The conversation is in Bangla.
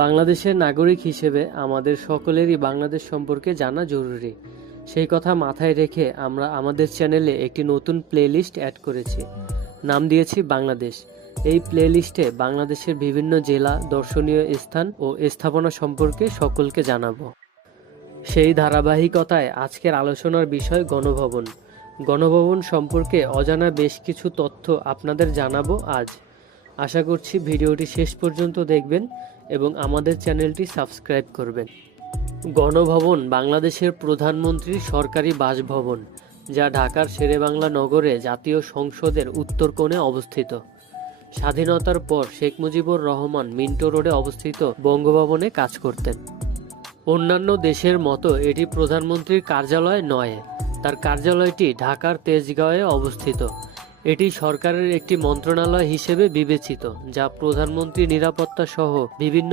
বাংলাদেশের নাগরিক হিসেবে আমাদের সকলেরই বাংলাদেশ সম্পর্কে জানা জরুরি। সেই কথা মাথায় রেখে আমরা আমাদের চ্যানেলে একটি নতুন প্লেলিস্ট অ্যাড করেছি, নাম দিয়েছি বাংলাদেশ। এই প্লেলিস্টে বাংলাদেশের বিভিন্ন জেলা, দর্শনীয় স্থান ও স্থাপনা সম্পর্কে সকলকে জানাবো। সেই ধারাবাহিকতায় আজকের আলোচনার বিষয় গণভবন। গণভবন সম্পর্কে অজানা বেশ কিছু তথ্য আপনাদের জানাবো আজ। আশা করছি ভিডিওটি শেষ পর্যন্ত দেখবেন এবং আমাদের চ্যানেলটি সাবস্ক্রাইব করবেন। গণভবন বাংলাদেশের প্রধানমন্ত্রীর সরকারি বাসভবন, যা ঢাকার শেরেবাংলা নগরে জাতীয় সংসদের উত্তর কোণে অবস্থিত। স্বাধীনতার পর শেখ মুজিবুর রহমান মিন্টো রোডে অবস্থিত বঙ্গভবনে কাজ করতেন। অন্যান্য দেশের মতো এটি প্রধানমন্ত্রীর কার্যালয় নয়, তার কার্যালয়টি ঢাকার তেজগাঁওয়ে অবস্থিত। এটি সরকারের একটি মন্ত্রণালয় হিসেবে বিবেচিত, যা প্রধানমন্ত্রী নিরাপত্তা সহ বিভিন্ন